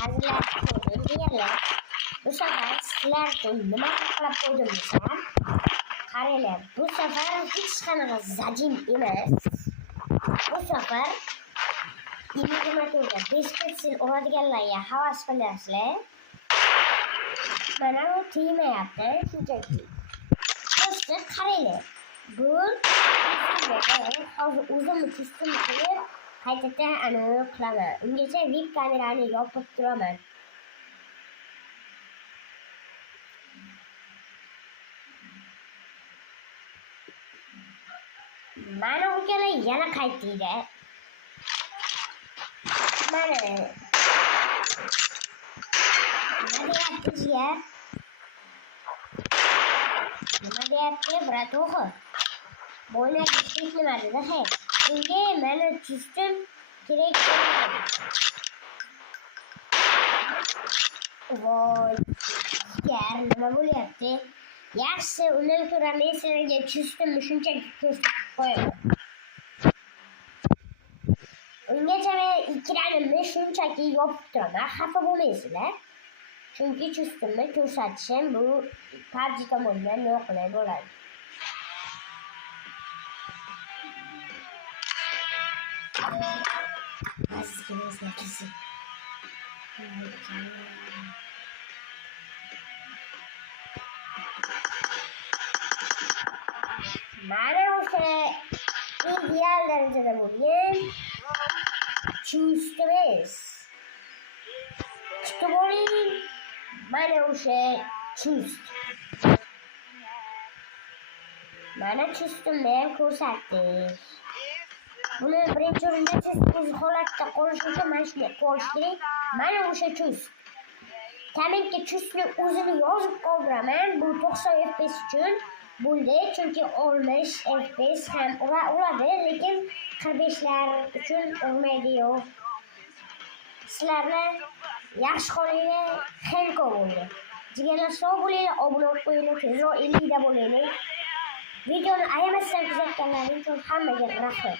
hazillashib deyarlar. Bu safar sizlar uchun nima qilib qo'ydim desam, qaranglar, bu safar hech qanaqa zajin emas. Bu safar 20 5% oladiganlarga havas qilasizlar. Mana bu tegmayapti shunchaki. Do'stlar, qaranglar. Bu hozir o'zim testini qilib qaytadan aniq qilaman. Ungacha veb kamerani yopib turaman. Mana ukalar yana qaytdida. Mana nima deyapti? Nima deyapti, bratoxa? Bo'ynak hech nima dedi, hay. Bunga mana chustim kerak bo'ladi. Voy, nima bo'lyapti? Yaxshi, undan ko'ra men sizlarga chustimni shunchaki ko'rsatib qo'yaman. Ungacha men ekranimni shunchaki yopib turaman, xafa bo'lmaysizlar. Chunki chustimni ko'rsatishim bu PUBG tomonidan noqulay bo'ladi. Mana o'sha ideal darajada bo'lgan chustimiz. Kutib oling, mana o'sha chust. Mana chustimni ham ko'rsatdik. Buni birinchi o'rinda siz o'z holatda qolish uchun mana shunday qolish kerak. Mana o'sha chust. Tabiiyki chustni o'zini yozib qoldiraman. Bu 90 FPS uchun bo'ldi, chunki 60 FPS ham uradi, lekin 45 lar uchun urmaydi-yu. Sizlarni yaxshi qolinglar, xeyr bo'ldi. Jigarlar sog' bo'linglar, obuna bo'lib qo'yinglar, tezroq 50 da bo'linglar. Videoni ayamasdan kuzatganlaring uchun hammaga rahmat.